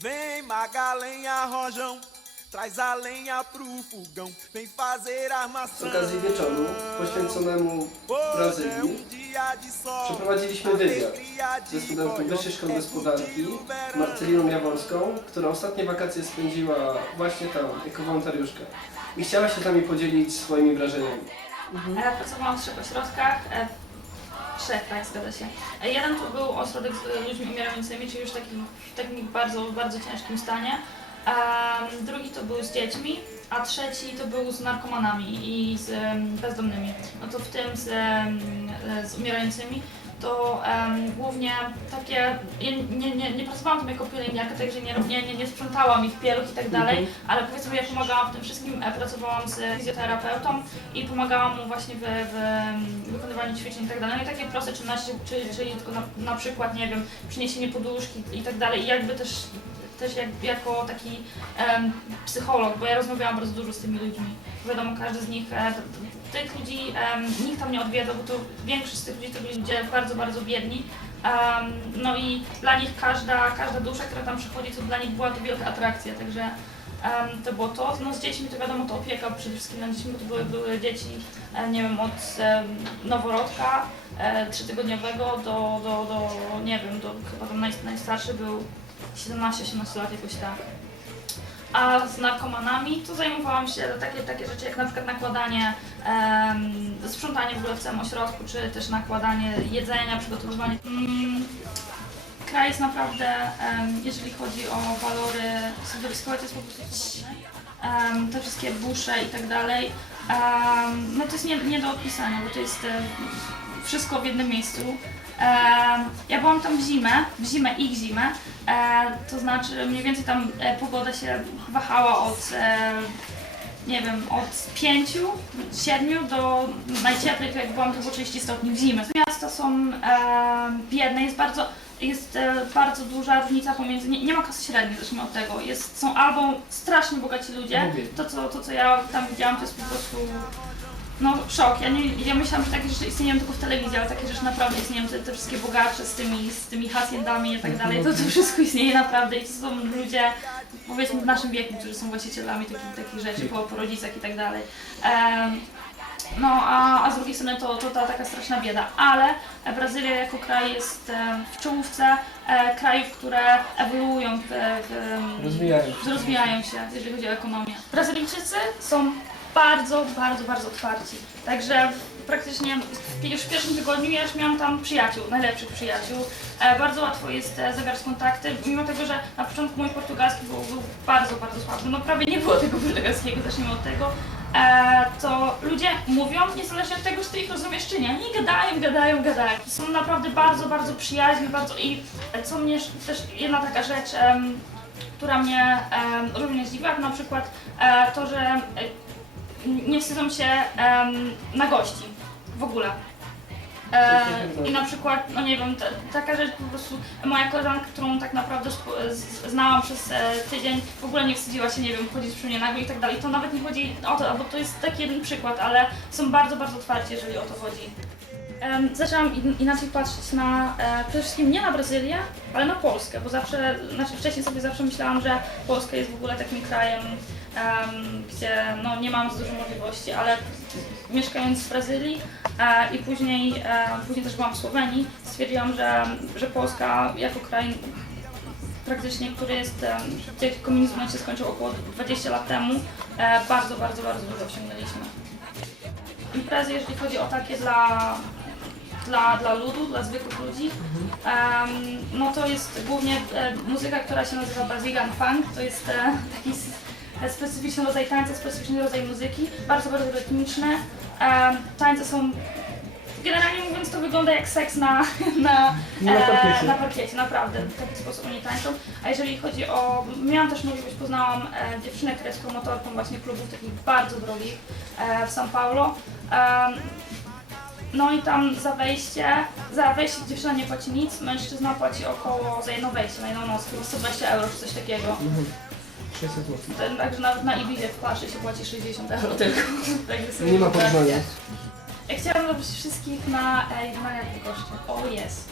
Vem Magalenha Rojão, traz a lenha pro fogão, vem fazer Z armação. okazji wieczoru poświęconemu Brazylii um dia de sol, przeprowadziliśmy wywiad ze de studentką Wyższej Szkoły Gospodarki. Marceliną Jaworską, która ostatnie wakacje spędziła właśnie tam, jako wolontariuszka. I chciała się z nami podzielić swoimi wrażeniami. E, Pracowałam w trzech ośrodkach. Trzech, tak, zgadza się. E, Jeden to był ośrodek z ludźmi umierającymi, czyli już takim, w takim bardzo, bardzo ciężkim stanie. Em, Drugi to był z dziećmi, a trzeci to był z narkomanami i z em, bezdomnymi. No to w tym z, e, z umierającymi to em, głównie takie, ja nie, nie, nie pracowałam tam jako pielęgniarka, także nie, nie, nie, nie sprzątałam ich pieluch i tak dalej, ale powiedzmy ja pomagałam w tym wszystkim, e, pracowałam z fizjoterapeutą i pomagałam mu właśnie w, w wykonywaniu ćwiczeń i tak dalej. No i takie proste czynności, czyli, czyli tylko na, na przykład, nie wiem, przyniesienie poduszki i tak dalej. I jakby też, też jak, jako taki psycholog, bo ja rozmawiałam bardzo dużo z tymi ludźmi. Wiadomo, każdy z nich, e, tych ludzi em, nikt tam nie odwiedza, bo to większość z tych ludzi to byli ludzie bardzo, bardzo biedni. No i dla nich każda, każda dusza, która tam przychodzi, to dla nich była to wielka atrakcja, także to było to. No z dziećmi to wiadomo, to opieka przede wszystkim nad dziećmi, bo to były, były dzieci, e, nie wiem, od noworodka e, trzytygodniowego do, do, do, nie wiem, do chyba tam naj, najstarszy był 17-18 lat jakoś tak. A z narkomanami to zajmowałam się takie, takie rzeczy jak na przykład nakładanie, em, sprzątanie w ogóle w całym ośrodku, czy też nakładanie jedzenia, przygotowywanie. Mm, kraj jest naprawdę, em, jeżeli chodzi o walory środowiskowe, to jest po prostu em, te wszystkie busze i tak dalej. Em, no to jest nie, nie do opisania, bo to jest e, wszystko w jednym miejscu. Em, ja byłam tam w zimę, w zimę ich zimę, e, to znaczy mniej więcej tam e, pogoda się wahała od e, nie wiem, od 5, 7 do najcieplej, to jak byłam, to było 30 stopni w zimę. Miasta są e, biedne, jest bardzo, jest e, bardzo duża różnica pomiędzy, nie, nie ma klasy średniej, zacznijmy od tego, jest, są albo strasznie bogaci ludzie, Mówię. to co, to co ja tam widziałam to jest po prostu no szok. Ja, nie, ja myślałam, że takie rzeczy istnieją tylko w telewizji, ale takie rzeczy naprawdę istnieją. Te, te wszystkie bogacze z tymi, z tymi haciendami i tak dalej, to, to wszystko istnieje naprawdę i to są ludzie powiedzmy w naszym wieku, którzy są właścicielami takich, takich rzeczy po, po rodzicach i tak dalej. Em, no a, a z drugiej strony to, to ta taka straszna bieda, ale Brazylia jako kraj jest em, w czołówce e, krajów, które ewoluują, w, w, Rozwijają się. rozwijają się, jeżeli chodzi o ekonomię. Brazylijczycy są bardzo, bardzo, bardzo otwarci. Także praktycznie już w pierwszym tygodniu ja już miałam tam przyjaciół, najlepszych przyjaciół. E, bardzo łatwo jest e, zawierać kontakty, mimo tego, że na początku mój portugalski był, był bardzo, bardzo słaby. No prawie nie było tego portugalskiego, zacznijmy od tego. E, to ludzie mówią, niezależnie od tego, czy ty ich rozumiesz czy nie. Oni gadają, gadają, gadają. Są naprawdę bardzo, bardzo przyjaźni, bardzo i co mnie też jedna taka rzecz, która mnie również zdziwiła, na przykład e, to, że nie wstydzą się em, na gości w ogóle. E, I na przykład, no nie wiem, ta, taka rzecz po prostu, moja koleżanka, którą tak naprawdę spo- z- znałam przez e, tydzień, w ogóle nie wstydziła się, nie wiem, chodzić przy mnie nago i tak dalej. To nawet nie chodzi o to, bo to jest taki jeden przykład, ale są bardzo, bardzo otwarci, jeżeli o to chodzi. Em, zaczęłam in, inaczej patrzeć na, e, przede wszystkim nie na Brazylię, ale na Polskę, bo zawsze, znaczy wcześniej sobie zawsze myślałam, że Polska jest w ogóle takim krajem, em, gdzie no, nie mam za dużo możliwości, ale mieszkając w Brazylii e, i później, e, później też byłam w Słowenii, stwierdziłam, że, że Polska jako kraj praktycznie, który jest, em, gdzie komunizm się skończył około 20 lat temu, e, bardzo, bardzo, bardzo dużo osiągnęliśmy. Imprezy, jeżeli chodzi o takie dla, dla, dla ludu, dla zwykłych ludzi, em, no to jest głównie e, muzyka, która się nazywa Brazilian Funk. To jest e, taki s- e, specyficzny rodzaj tańca, specyficzny rodzaj muzyki, bardzo, bardzo rytmiczne. Em, tańce są Generalnie mówiąc, to wygląda jak seks na, na, Na parkiecie. E, na parkiecie, naprawdę. W taki sposób oni tańczą. A jeżeli chodzi o... Miałam też możliwość, poznałam e, dziewczynę, która jest promotorką właśnie klubów takich bardzo drogich e, w São Paulo. Em, no i tam za wejście, za wejście dziewczyna nie płaci nic, mężczyzna płaci około za jedno wejście, na jedną noc, chyba 120 euro czy coś takiego. 600 zł. Ten- Także nawet na Ibizie w plaży się płaci 60 euro tylko. Także sobie Nie ma wyobraźcie. porównania. Ja chciałam zaprosić wszystkich na e, w Goszczy. O, jest.